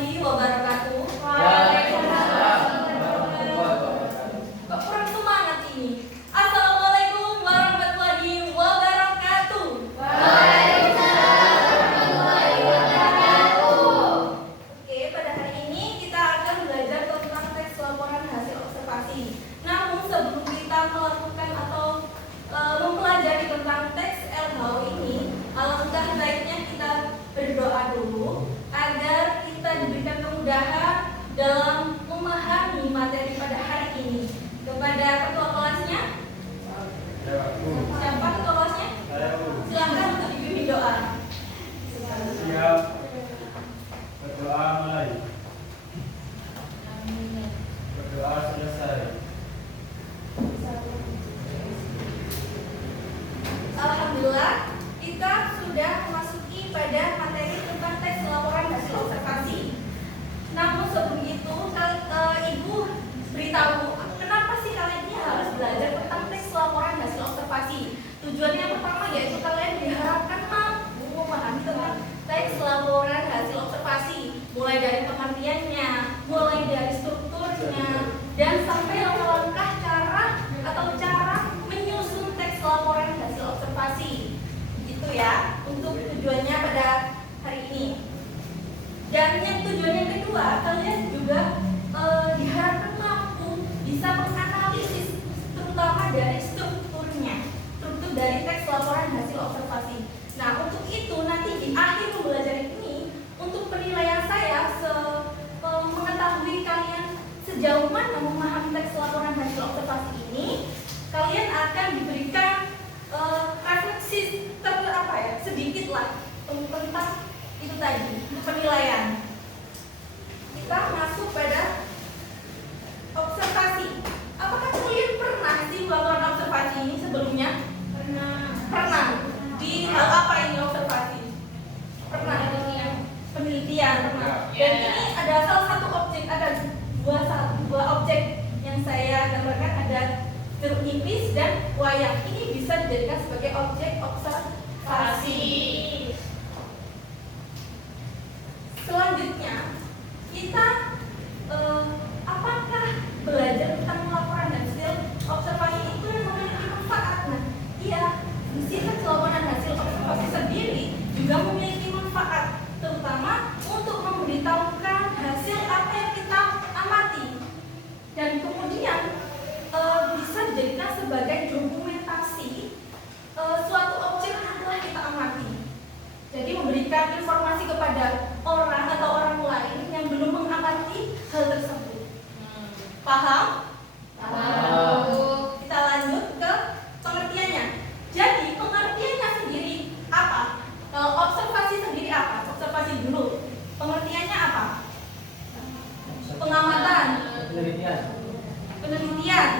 warahmatullahi wabarakatuh. Waalaikumsalam warahmatullahi wabarakatuh. Kok kurang semangat ini? Assalamualaikum warahmatullahi wabarakatuh. Waalaikumsalam warahmatullahi wabarakatuh. Oke, pada hari ini kita akan belajar tentang teks laporan hasil observasi. Namun sebelum kita melakukan atau mempelajari tentang teks LHO ini, alangkah baiknya kita berdoa dulu agar kita diberikan kemudahan dalam memahami materi pada hari ini. Kepada ketua kelasnya, siapa ketua kelasnya? Silakan untuk dipimpin doa. Siap. Berdoa mulai. Berdoa selesai. Alhamdulillah, kita sudah memasuki pada materi tentang teks laporan hasil observasi. Namun sebelum itu, Ibu beritahu kenapa sih kalian ini harus belajar tentang teks laporan hasil observasi. Tujuannya yang pertama yaitu kalian diharapkan mampu memahami tentang teks laporan hasil observasi, mulai dari pengertiannya, mulai dari strukturnya, dan sampai langkah-langkah cara menyusun teks laporan hasil observasi. Gitu ya, untuk tujuannya pada hari ini. Dan yang tujuan yang kedua, kalian juga diharapkan mampu bisa menganalisis terutama dari struktur dari teks laporan hasil observasi. Nah, untuk itu nanti di akhir pembelajaran ini, untuk penilaian saya mengetahui kalian sejauh mana memahami teks laporan hasil observasi ini, kalian akan diberikan refleksi sedikit lah tentang itu tadi untuk penilaian. Kita masuk pada observasi. Apakah kalian pernah sih melakukan observasi ini sebelumnya? Pernah. Di hal apa ini observasi? Pernah. Penelitian. Pernah. Dan ini ada salah satu objek, ada dua objek yang saya gambarkan, ada jeruk nipis dan wayang. Ini bisa dijadikan sebagai objek observasi. Selanjutnya, kita apakah belajar tentang laporan hasil observasi itu yang memiliki manfaat? Nah, iya, sifat laporan hasil observasi sendiri juga memiliki manfaat, terutama untuk memberitahukan hasil apa yang kita amati, dan kemudian bisa dijadikan sebagai dokumentasi suatu objek yang telah kita amati. Jadi memberikan informasi kepada orang atau orang lain yang belum mengamati hal tersebut. Paham? Paham. Kita lanjut ke pengertiannya. Jadi pengertiannya sendiri apa? Kalau observasi sendiri apa? Observasi dulu. Pengertiannya apa? Pengamatan. Penelitian.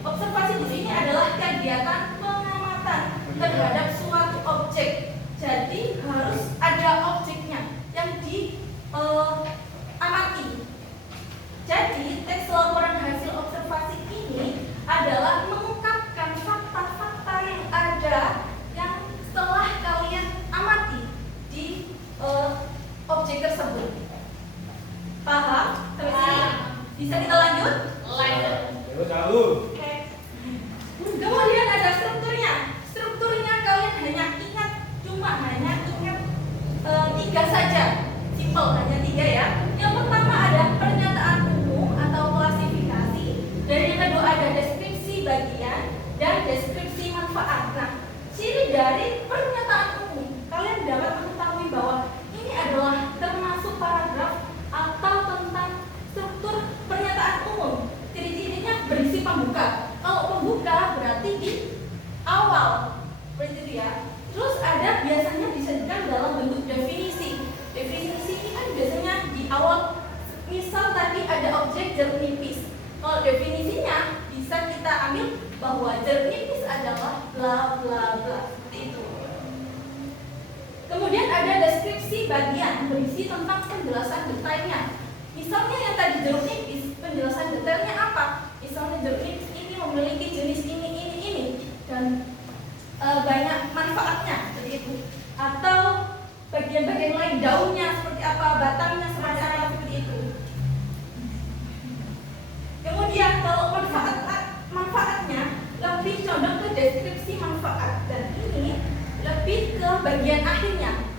Observasi di sini adalah kegiatan pengamatan terhadap suatu objek. Jadi harus ada objeknya yang diamati. Jadi teks laporan hasil observasi ini adalah mengungkapkan fakta-fakta yang ada yang setelah kalian amati di objek tersebut. Paham? Bisa kita lanjut? Oke. Kemudian ada strukturnya. Strukturnya kalian hanya ingat tiga saja. Simple, hanya tiga ya. Yang pertama ada pernyataan umum atau klasifikasi. Dan yang kedua ada deskripsi bagian dan deskripsi manfaat. Nah, ciri dari pernyataan umum, kalian dapat mengetahui bahwa ini adalah termasuk paragraf atau tentang struktur pernyataan umum. Ciri-cirinya berisi pembuka. Kalau pembuka berarti di awal, seperti itu ya. Terus ada biasanya disajikan dalam bentuk definisi. Definisi ini kan biasanya di awal. Misal tadi ada objek jeruk nipis. Kalau definisinya bisa kita ambil bahwa jeruk nipis adalah bla bla bla, seperti itu. Kemudian ada deskripsi bagian berisi tentang penjelasan detailnya. Misalnya yang tadi jeruk nipis, penjelasan detailnya apa? Misalnya jeruk nipis ini memiliki jenis ini dan banyak manfaatnya, seperti itu. Atau bagian-bagian lain, daunnya seperti apa, batangnya seperti apa, seperti itu. Kemudian kalau manfaatnya lebih condong ke deskripsi manfaat, dan ini lebih ke bagian akhirnya,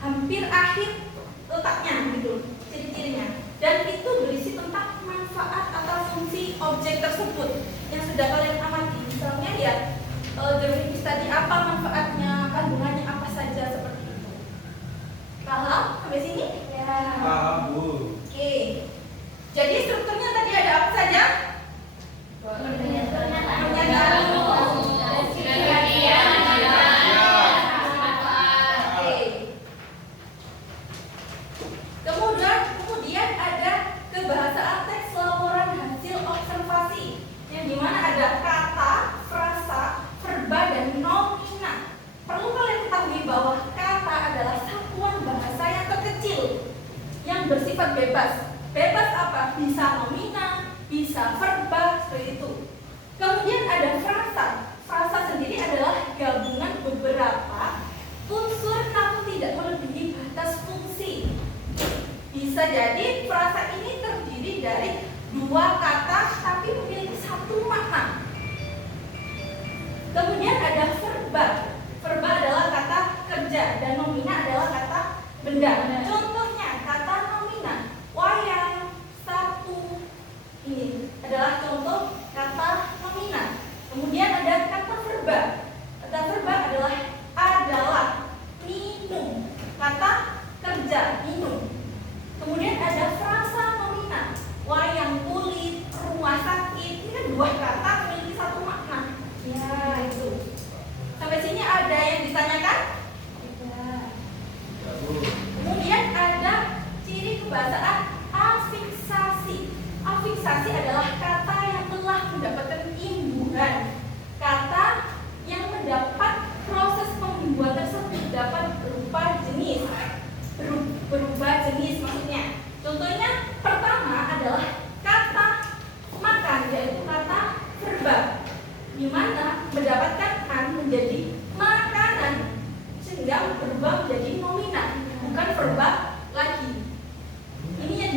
hampir akhir letaknya gitu, ciri-cirinya. Dan itu berisi tentang manfaat atau fungsi objek tersebut yang sudah kalian amati. Misalnya lihat grafis tadi, apa manfaatnya, kandungannya apa saja, seperti itu. Paham sampai sini? Ya. Paham, Bu. Oke. Jadi strukturnya tadi ada apa saja? Pernyataan umum. Kemudian ada kebahasaan teks laporan hasil observasi, yang dimana ada kata, frasa, verba, dan nomina. Perlu kalian ketahui bahwa kata adalah satuan bahasa yang terkecil yang bersifat bebas. Bebas apa? Bisa nomina, bisa verba, seperti itu. Kemudian ada frasa. Frasa sendiri adalah gabungan beberapa unsur namun tidak melebihi batas fungsi. Bisa jadi frasa ini terdiri dari dua kata tapi memiliki satu makna. Kemudian ada verba. Verba adalah kata kerja dan nomina adalah kata benda. Contohnya kata nomina, wayang, sapu, ini adalah contoh kata nomina. Kemudian ada kata verba. Kata verba adalah minum, kata kerja, minum. Kemudian ada frasa nomina, wayang kulit, rumah sakit. Ini kan dua kata memiliki satu makna. Ya, itu. Sampai sini ada yang ditanyakan? Ya, Bu. Kemudian ada ciri kebahasaan afiksasi. Afiksasi adalah kata yang telah mendapatkan imbuhan. Kata yang mendapat proses pembuatan tersebut dapat berubah jenis. Berubah jenis maksudnya. Contohnya pertama adalah kata makan, yaitu kata verba, di mana mendapatkan an menjadi makanan, sehingga berubah menjadi nomina, bukan verba lagi. Ini yang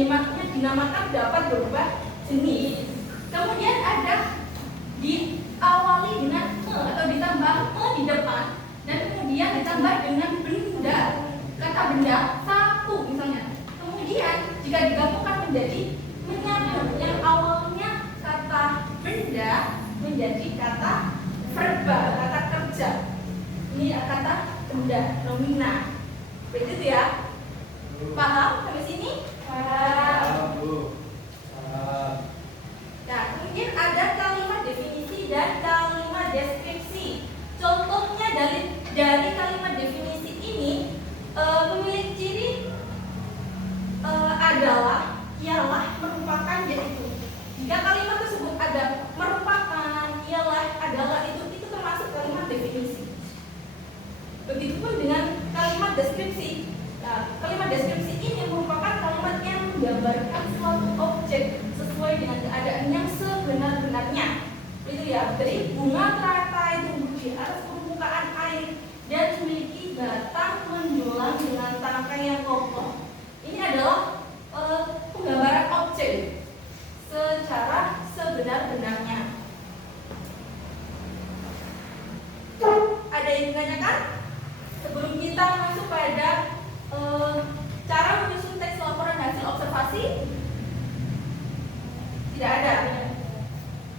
dinamakan dapat berubah jenis. Kemudian ada diawali dengan atau ditambah di depan, dan kemudian ditambah dengan benda. Kata benda, sapu misalnya. Kemudian jika digabungkan menjadi menyapu, yang awalnya kata benda menjadi kata verba, kata kerja. Ini kata benda, nomina. Begitu ya? Paham sampai sini? Paham, Bu. Paham. Nah, kemudian ada kalimat definisi dan kalimat deskripsi. Contohnya dari kalimat definisi ini, pemilik ciri ialah, merupakan, yaitu. Jika kalimat tersebut ada merupakan, ialah, adalah, itu termasuk kalimat definisi. Begitupun dengan kalimat deskripsi. Nah, kalimat deskripsi ini merupakan kalimat yang menggambarkan suatu objek sesuai dengan keadaan yang sebenar-benarnya. Itu ya, dari bunga teratai tumbuh di atas permukaan air dan memiliki batang menjulang dengan tangkai yang kokoh. Ini adalah penggambaran objek secara sebenar-benarnya. Ada yang ditanyakan? Sebelum kita masuk pada cara menyusun teks laporan hasil observasi, tidak ada.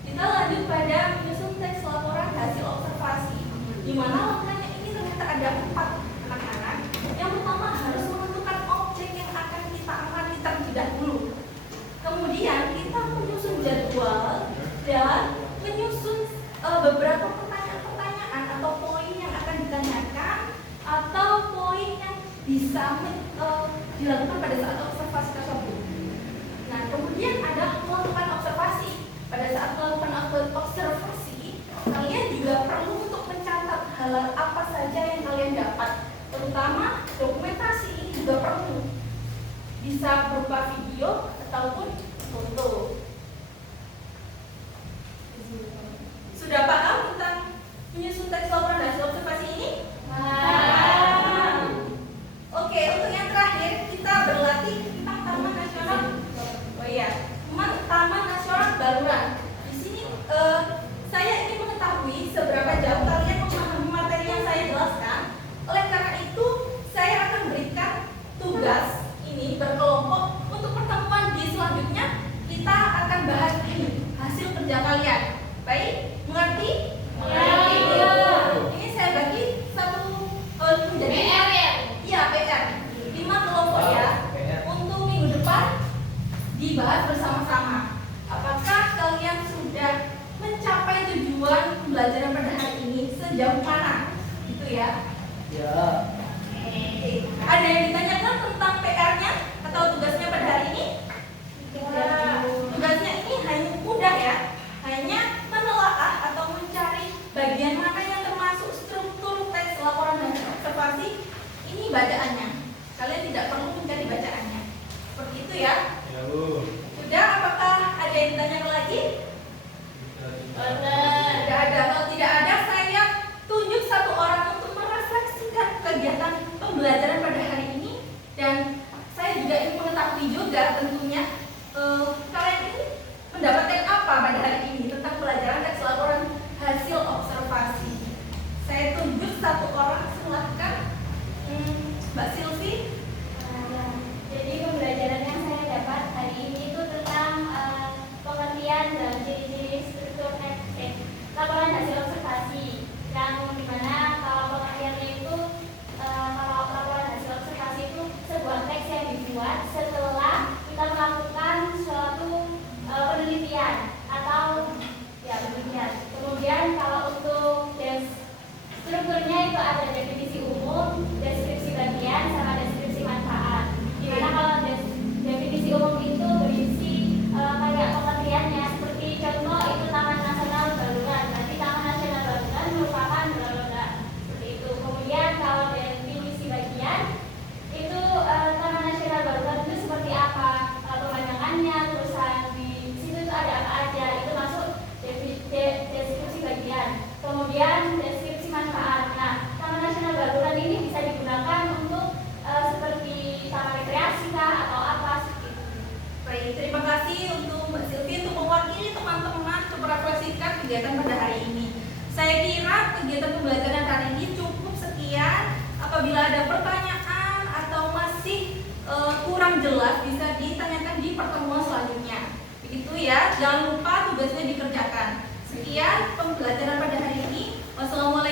Kita lanjut pada menyusun teks laporan hasil observasi, di mana langkahnya ini ternyata ada 4 anak-anak. Yang pertama harus menentukan objek yang akan kita amati terlebih dahulu. Kemudian kita menyusun jadwal dan menyusun beberapa pertanyaan-pertanyaan atau poin yang akan ditanyakan atau poin yang bisa dilakukan pada saat observasi tersebut. Nah, kemudian ada melakukan observasi. Pada saat melakukan observasi, kalian juga perlu untuk mencatat hal apa saja yang kalian dapat, terutama dokumentasi ini juga perlu. Bisa berupa video ataupun foto. Sudah paham tentang menyusun teks laporan hasil observasi ini? pembacaannya. Kalian tidak perlu mencari bacaannya. Seperti itu ya. Ya, Bu. Sudah, apakah ada yang ditanyakan lagi? Tidak ada. Kalau tidak ada, saya tunjuk satu orang untuk merefleksikan kegiatan pembelajaran pada hari ini. Dan saya juga ingin mengetahui juga tentunya kalian ini mendapatkan apa pada hari ini tentang pelajaran teks laporan hasil observasi. Saya tunjuk satu orang, silahkan. Mbak Silvi. Jadi pembelajaran yang saya dapat hari ini itu tentang pengertian dan ciri-ciri struktur laporan hasil observasi, yang dimana kalau pengertiannya itu kalau laporan hasil observasi itu sebuah teks yang dibuat setelah kita melakukan suatu penelitian atau ya penelitian. Kemudian kalau untuk strukturnya itu ada definisi umum, deskripsi bagian, sama deskripsi manfaat. Dimana kalau definisi umum itu berisi kayak pengertiannya, seperti contoh itu Taman Nasional Balungan. Nanti Taman Nasional Balungan merupakan bla bla bla. Seperti itu. Kemudian kalau definisi bagian itu Taman Nasional Balungan itu seperti apa, pemandangannya, terusan di situ itu ada apa aja. Itu masuk deskripsi bagian. Kemudian deskripsi manfaat. Nah, Taman Nasional Balungan ini bisa digunakan untuk seperti taman rekreasi kah atau apa seperti itu. Baik, terima kasih untuk Mbak Silvi untuk mewakili teman-teman untuk merefleksikan kegiatan pada hari ini. Saya kira kegiatan pembelajaran hari ini cukup sekian. Apabila ada pertanyaan atau masih kurang jelas, bisa ditanyakan di pertemuan selanjutnya. Begitu ya, jangan lupa tugasnya dikerjakan. Sekian pembelajaran pada hari ini. Wassalamualaikum.